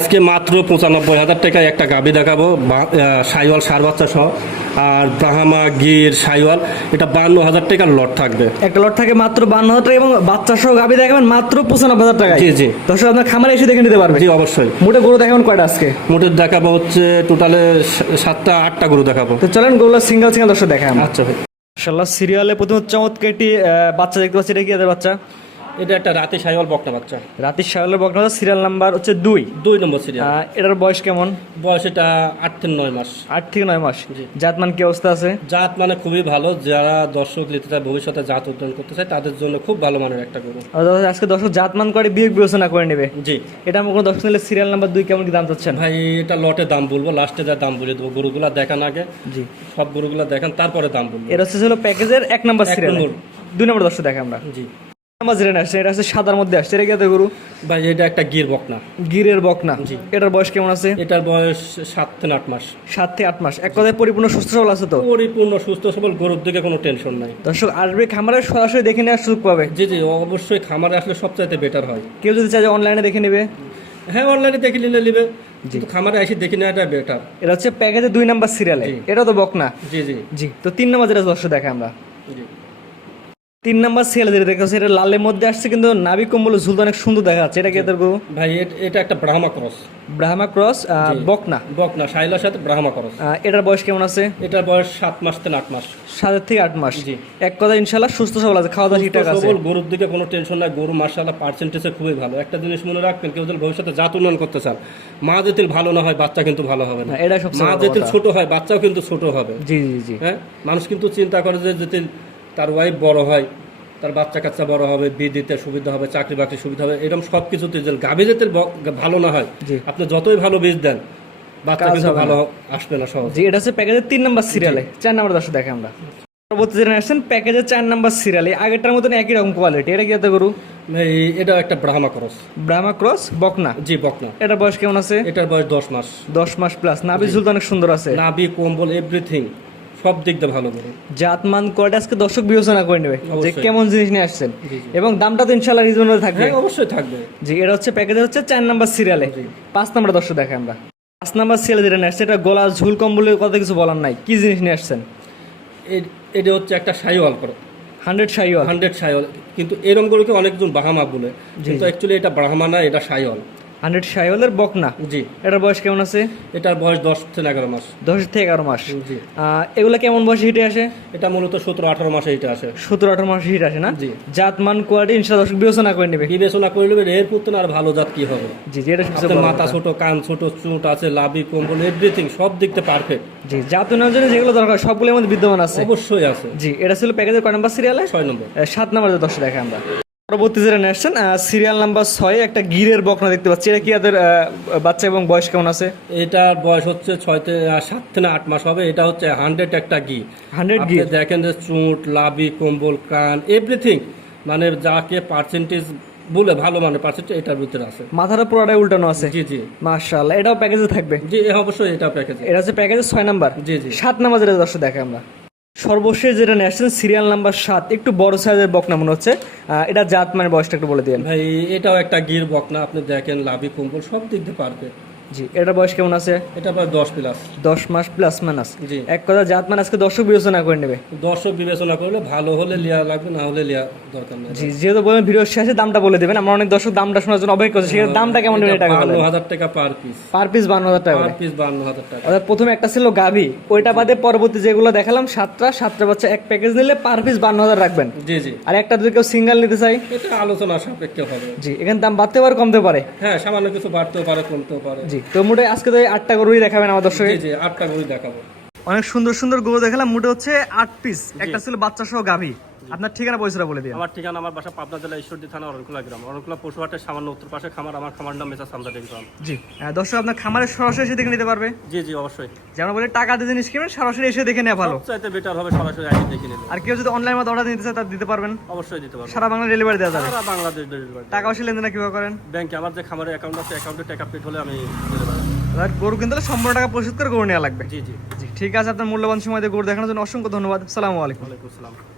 আজকে মাত্র ৯৫,০০০ টাকায় একটা গাভী দেখাবো, সাইওয়াল সার বাচ্চা সহ, আর ব্রাহ্মা গির সাইওয়াল। এটা ৫২,০০০ টাকার লট থাকবে। একটা লট থাকে মাত্র ৫২,০০০ টাকা এবং বাচ্চা সহ গাভী দেখাবেন মাত্র ৯৫,০০০ টাকায়। জি জি, দর্শক আপনার খামারে এসে দেখে নিতে পারবে। জি অবশ্যই। মোটে গরু দেখাবেন কয়টা আজকে? মোটে দেখাবো হচ্ছে টোটালে ৭টা 8টা গরু দেখাবো। তো চলেন গরুগুলো সিঙ্গেল সিঙ্গেল দর্শক দেখায়। আচ্ছা ভাই, মাশাআল্লাহ সিরিয়ালে প্রথম চমৎকার একটি বাচ্চা দেখতে পাচ্ছি। এটা কি এদের বাচ্চা? এটা একটা রাতে সাইওয়াল বকনা বাচ্চা। রাতের শাওয়ালের বকনা, সিরিয়াল নাম্বার হচ্ছে 2 নম্বর সিরিয়াল। এটার বয়স কেমন? বয়স এটা ৮ থেকে 9 মাস। 8 থেকে 9 মাস। জাতমান কি অবস্থা আছে? জাত মানে খুবই ভালো। যারা দর্শক নিতে চায়, ভবিষ্যতে জাত উন্নয়ন করতে চায়, তাদের জন্য খুব ভালো মানের একটা গরু। আজকে দর্শক জাতমান করে বিয়োগ বিবেচনা করে নেবে। জি, এটা আমার কোনো দর্শক নিলে সিরিয়াল নাম্বার 2 কেমন কি দাম চাচ্ছেন? ভাই এটা লটে দাম বলবো, লাস্টে যা দাম বলে দেবো। গরুগুলা দেখান আগে, জি সব গরুগুলা দেখান, তারপরে দাম বলবো। এটা হচ্ছে প্যাকেজের 1 নম্বর সিরিয়াল। 2 নম্বর দর্শক দেখে আমরা। জি, নাম্বার জেনে আসছে, এটা হচ্ছে সাদার মধ্যে আসছে। এটা কি এদের গরু? ভাই এটা একটা গির বকনা। গিরের বকনা। জি। এটার বয়স কেমন আছে? এটার বয়স 7 থেকে 8 মাস। 7 থেকে 8 মাস। এক কথায় পরিপূর্ণ সুস্থ সবল আছে তো? পরিপূর্ণ সুস্থ সবল, গরুর দিকে কোনো টেনশন নাই। দর্শক আসবে খামারে সরাসরি দেখে নেওয়ার সুযোগ পাবে। জি জি, অবশ্যই খামারে আসলে সবচাইতে বেটার হয়। কেউ যদি চায় যে অনলাইনে দেখে নেবে? হ্যাঁ, অনলাইনে দেখে নিলে নিবে, কিন্তু খামারে এসে দেখে নেওয়াটা বেটার। এটা হচ্ছে প্যাকেজে 2 নাম্বার সিরিয়ালে। এটা তো বকনা। জি জি জি, তো 3 নাম্বার যেটা দর্শক দেখে আমরা। জি। 3 নাম্বার সিরিয়াল যেটা দেখতে পাচ্ছি, এটা লালের মধ্যে আসছে, কিন্তু নাভি কম্বল ঝুলতে অনেক সুন্দর দেখা যাচ্ছে। এটা কি এদের গরু? ভাই এটা একটা ব্রাহ্মা ক্রস। ব্রাহ্মা ক্রস বকনা। বকনা সাইলার সাথে ব্রাহ্মা ক্রস। এটার বয়স কেমন আছে? এটার বয়স 7 মাস থেকে 8 মাস। 7 থেকে 8 মাস। জি। এক কথা ইনশাআল্লাহ সুস্থ সবল আছে, খাওয়া দাওয়া ঠিকঠাক আছে। গরুর দিকে কোনো টেনশন নাই। গরু মাশাআল্লাহ পার্সেন্টেজে খুবই ভালো। একটা জিনিস মনে রাখবেন, কেউ যদি ভবিষ্যতে জাত উন্নয়ন করতে চান, মা যদি ভালো না হয়, বাচ্চা কিন্তু ভালো হবে না। এটা সবচেয়ে মা বড় যদি কথা। ছোট হয়, বাচ্চাও কিন্তু ছোট হবে। জি জি জি। হ্যাঁ, মানুষ কিন্তু চিন্তা করে যে যদি তার ওয়াইফ বড় হয়, তার বাচ্চা কাচ্চা বড় হবে, বিয়ে দিতে সুবিধা হবে, চাকরি বাকরি সুবিধা হবে, এরকম সব কিছুতে যে গাভী যদি ভালো না হয়, আপনি যতই ভালো বীজ দেন, বাচ্চা কিন্তু ভালো আসবে না সহজ। জি, এটা হচ্ছে প্যাকেজের 3 নাম্বার সিরিয়ালে। 4 নাম্বার দর্শক দেখে আমরা। পরবর্তী জেনারেশন প্যাকেজের 4 নাম্বার সিরিয়ালে, আগেরটার মতন একই রকম কোয়ালিটি। এটা কি এত গরু? এটা একটা ব্রাহ্মা ক্রস। ব্রাহ্মা ক্রস বকনা। জি, বকনা। এটার বয়স কেমন আছে? এটার বয়স 10 মাস। 10 মাস প্লাস। নাভি ঝুলতে অনেক সুন্দর আছে। নাভি, কম্বল, এভরিথিং সব দিক দিয়ে ভালো গরু। জাতমান কোয়ালিটি আজকে দর্শক বিবেচনা করে নেবে যে অবশ্যই। কেমন জিনিস নিয়ে আসছেন, এবং দামটা তো ইনশাআল্লাহ রিজনেবল থাকবে। হ্যাঁ, অবশ্যই থাকবে। জি, এটা হচ্ছে প্যাকেজের হচ্ছে 4 নাম্বার সিরিয়ালে। 5 নাম্বার দর্শক দেখে আমরা। 5 নাম্বার সিরিয়ালে যেটা নিয়ে আসছে, এটা গলা ঝুল কম্বলের কথা কিছু বলার নাই। কি জিনিস নিয়ে আসছেন? এটা হচ্ছে একটা সাইওয়াল করে। 100 শাইওয়াল। 100 সাইওয়াল, কিন্তু এরকম গরুকে অনেকজন ব্রাহ্মা বলে, কিন্তু অ্যাকচুয়ালি এটা ব্রাহ্মা না, এটা সাইওয়াল। 100 শাইওয়ালের বকনা। জি। এটার বয়স কেমন আছে? এটার বয়স 10 থেকে 11 মাস। 10 থেকে 11 মাস। জি। এগুলা কেমন বয়সে হিটে আসে? এটা মূলত 17-18 মাসে এটা আসে। 17-18 মাসে হিট আসে না? জি। জাতমান কোয়ালিটি ইনশাআল্লাহ দর্শক বিবেচনা করে নেবে। বিবেচনা করে নেবে, এর পুত্র আর ভালো জাত কি হবে। জি, এটা সবচেয়ে আপনার বড় মাথা কথা। ছোট, কান ছোট, চুট আছে, লাভি, কম্বল, এভরিথিং সব দিক থেকে পারফেক্ট। জি, জাতমানের জন্য যেগুলো দরকার সবগুলোর মধ্যে বিদ্যমান আছে। অবশ্যই আছে। জি, এটা ছিল প্যাকেজের কয় নাম্বার সিরিয়ালে? 6 নম্বর। 7 নাম্বার দর্শক দেখে আমরা। পরবর্তী যেটা নেশন সিরিয়াল নাম্বার 6, একটা গিরের বকনা দেখতে পাচ্ছি। এটা কি এদের বাচ্চা এবং বয়স কেমন আছে? এটার বয়স হচ্ছে 7 থেকে 8 মাস হবে। এটা হচ্ছে 100 একটা ঘি। 100 আপনি গির। দেখেন যে চুট, লাভি, কম্বল, কান, এভরিথিং, মানে যাকে পার্সেন্টেজ বলে ভালো, মানে পার্সেন্টেজ এটার ভিতরে আছে। মাথাটা পুরোটাই উল্টানো আছে। জি জি মাশাআল্লাহ, এটাও প্যাকেজে থাকবে। জি, অবশ্যই এটা প্যাকেজে। এটা হচ্ছে প্যাকেজের 6 নাম্বার। জি জি। 7 নাম্বার যেটা দর্শক দেখে আমরা। সর্বশেষ যেটা ন্যাশনাল সিরিয়াল নাম্বার 7, একটু বড় সাইজের বকনা মনে হচ্ছে। এটা জাত মানে বয়সটা একটু বলে দিন ভাই। এটাও একটা গির বকনা, আপনি দেখেন লাভি, কম্বল সব দিক দিয়ে পারবে। জি, এটার বয়স কেমন আছে? এটা প্রায় 10 প্লাস। 10 মাস প্লাস মাইনাস। জি। এক কথা জাত মানে আজকে দর্শক বিবেচনা করে নেবে। দর্শক বিবেচনা করলে ভালো হলে লিয়া লাগবে, না হলে লিয়া দরকার নেই। জি, যেহেতু বলেন ভিডিও শেষে দামটা বলে দেবেন, আমরা অনেক দর্শক দামটা শোনার জন্য অপেক্ষা করছি। সেক্ষেত্রে দামটা কেমন নেবেন এটা বলেন। 52,000 টাকা পার পিস। পার পিস 52,000 টাকা পার করে। পিস 52,000 টাকা। অর্থাৎ প্রথমে একটা ছিল গাভী, ওইটা বাদে পরবর্তী যেগুলো দেখালাম 7টা বাচ্চা এক প্যাকেজ নিলে পার পিস 52,000 রাখবেন। জি জি। আর একটা যদি কেউ সিঙ্গেল নিতে চাই, এটা আলোচনা সাপেক্ষে হবে। জি, এখানে দাম বাড়তে পারে কমতে পারে। হ্যাঁ, সামান্য কিছু বাড়তেও পারে, কমতেও পারে। জি, তো মোটে আজকে তো এই 8টা গরুই দেখাবেন আমার দর্শক। জি জি, 8টা গরু দেখাবো। অনেক সুন্দর সুন্দর গরু দেখালাম, মোটে হচ্ছে 8 পিস। একটা ছিল বাচ্চা সহ গাভী। আপনার ঠিকানা পয়সাটা বলে দিন। আমার ঠিকানা, আমার বাসা পাবনা জেলা ঈশ্বরদী থানা অরণকুলা গ্রাম। অরণকুলা পশুহাটের সামান্য উত্তর পাশে খামার। আমার খামার নাম মেসা সামদা ডেইরি ফার্ম। জি, দর্শক আপনার খামারের সরাসরি এসে দেখে নিতে পারবে। জি জি, অবশ্যই। যেমন বলে টাকা দিয়ে জিনিস কিনবেন, সরাসরি এসে দেখে নেওয়া ভালো। চাইতে বেটার হবে সরাসরি আগে দেখে নিলে। আর কেউ যদি অনলাইন মধ্যে অর্ডার দিতে চায় তার দিতে পারবেন। অবশ্যই দিতে পারবো। সারা বাংলা ডেলিভারি দেওয়া যাবে। সারা বাংলাদেশ ডেলিভারি। টাকা পয়সা লেনদেন কিভাবে করেন? ব্যাংকে আমার যে খামারের অ্যাকাউন্ট আছে, অ্যাকাউন্টে টাকা পেড হলে আমি দিতে পারবো। আর গরু কিনতে হলে 100 টাকা পরিশোধ করে গরু নেওয়া লাগবে। জি জি। জি, ঠিক আছে। আপনার মূল্যবান সময় দিয়ে গরু দেখানোর জন্য অসংখ্য ধন্যবাদ। আসসালামু আলাইকুম। ওয়ালাইকুম আসসালাম।